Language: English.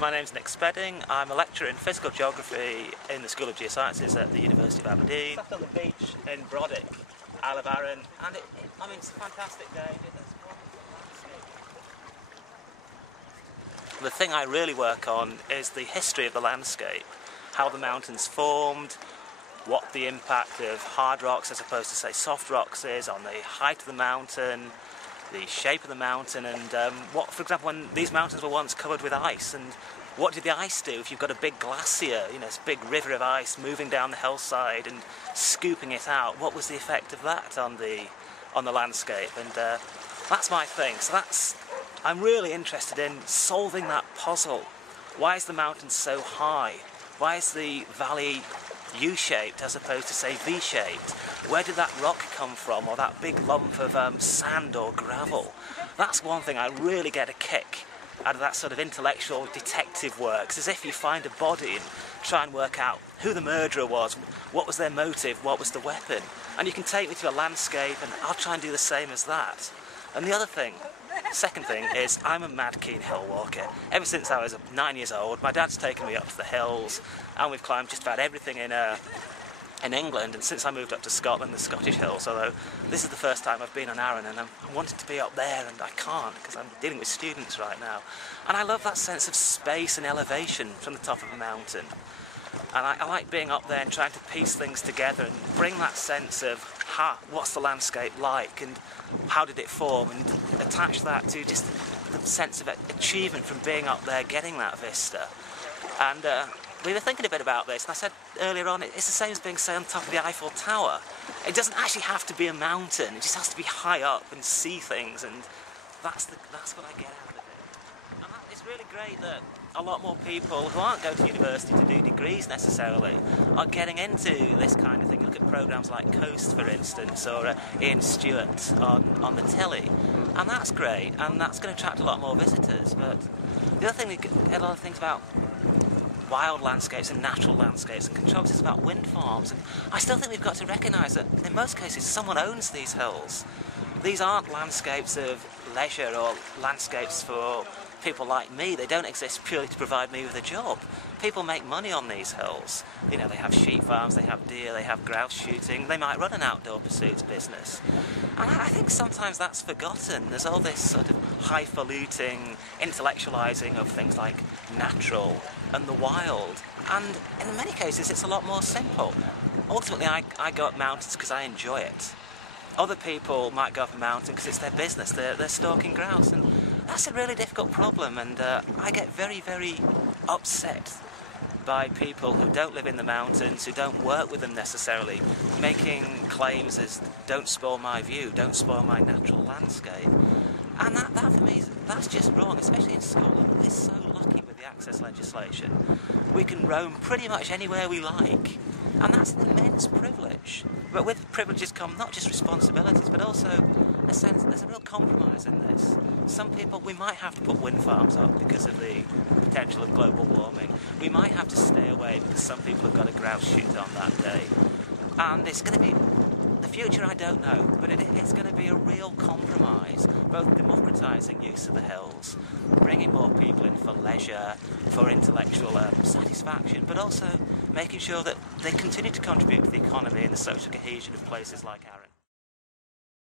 My name's Spedding. I'm a lecturer in physical geography in the School of Geosciences at the University of Aberdeen. Sat on the beach in Brodick, Isle of Arran, and it's a fantastic day. The thing I really work on is the history of the landscape, how the mountains formed, what the impact of hard rocks as opposed to, say, soft rocks is on the height of the mountain, the shape of the mountain, and what, for example, when these mountains were once covered with ice, and what did the ice do if you've got a big glacier, you know, this big river of ice moving down the hillside and scooping it out? What was the effect of that on the landscape? And that's my thing. So I'm really interested in solving that puzzle. Why is the mountain so high? Why is the valley U-shaped as opposed to, say, V-shaped? Where did that rock come from, or that big lump of sand or gravel? That's one thing I really get a kick out of that sort of intellectual detective work. It's as if you find a body and try and work out who the murderer was, what was their motive, what was the weapon. And you can take me to a landscape and I'll try and do the same as that. And the other thing, second thing, is I'm a mad keen hill walker. Ever since I was 9 years old, my dad's taken me up to the hills, and we've climbed just about everything in England, and since I moved up to Scotland, the Scottish hills, although this is the first time I've been on Arran, and I'm wanting to be up there, and I can't because I'm dealing with students right now. And I love that sense of space and elevation from the top of a mountain. And I like being up there and trying to piece things together and bring that sense of what's the landscape like and how did it form, and attach that to just the sense of achievement from being up there, getting that vista. And we were thinking a bit about this, and I said earlier on, it's the same as being, say, on top of the Eiffel Tower. It doesn't actually have to be a mountain, it just has to be high up and see things, and that's what I get out of it. And it's really great that a lot more people who aren't going to university to do degrees necessarily are getting into this kind of thing. Look at programmes like Coast, for instance, or Ian Stewart on the telly, and that's great, and that's going to attract a lot more visitors. But the other thing, we get a lot of things about wild landscapes and natural landscapes and controversies about wind farms, and I still think we've got to recognise that in most cases someone owns these hills. These aren't landscapes of leisure or landscapes for people like me. They don't exist purely to provide me with a job. People make money on these hills. You know, they have sheep farms, they have deer, they have grouse shooting, they might run an outdoor pursuits business. And I think sometimes that's forgotten. There's all this sort of highfalutin intellectualising of things like natural and the wild. And in many cases it's a lot more simple. Ultimately I go up mountains because I enjoy it. Other people might go up a mountain because it's their business, they're stalking grouse, and that's a really difficult problem, and I get very, very upset by people who don't live in the mountains, who don't work with them necessarily, making claims as don't spoil my view, don't spoil my natural landscape. And that for me, that's just wrong, especially in Scotland. We're so lucky with the access legislation. We can roam pretty much anywhere we like, and that's an immense privilege. But with privileges come not just responsibilities, but also a sense there's a real compromise in this. Some people, we might have to put wind farms up because of the potential of global warming. We might have to stay away because some people have got a grouse shoot on that day. And it's going to be, the future I don't know, but it's going to be a real compromise, both democratising use of the hills, bringing more people in for leisure, for intellectual satisfaction, but also making sure that they continue to contribute to the economy and the social cohesion of places like Arran.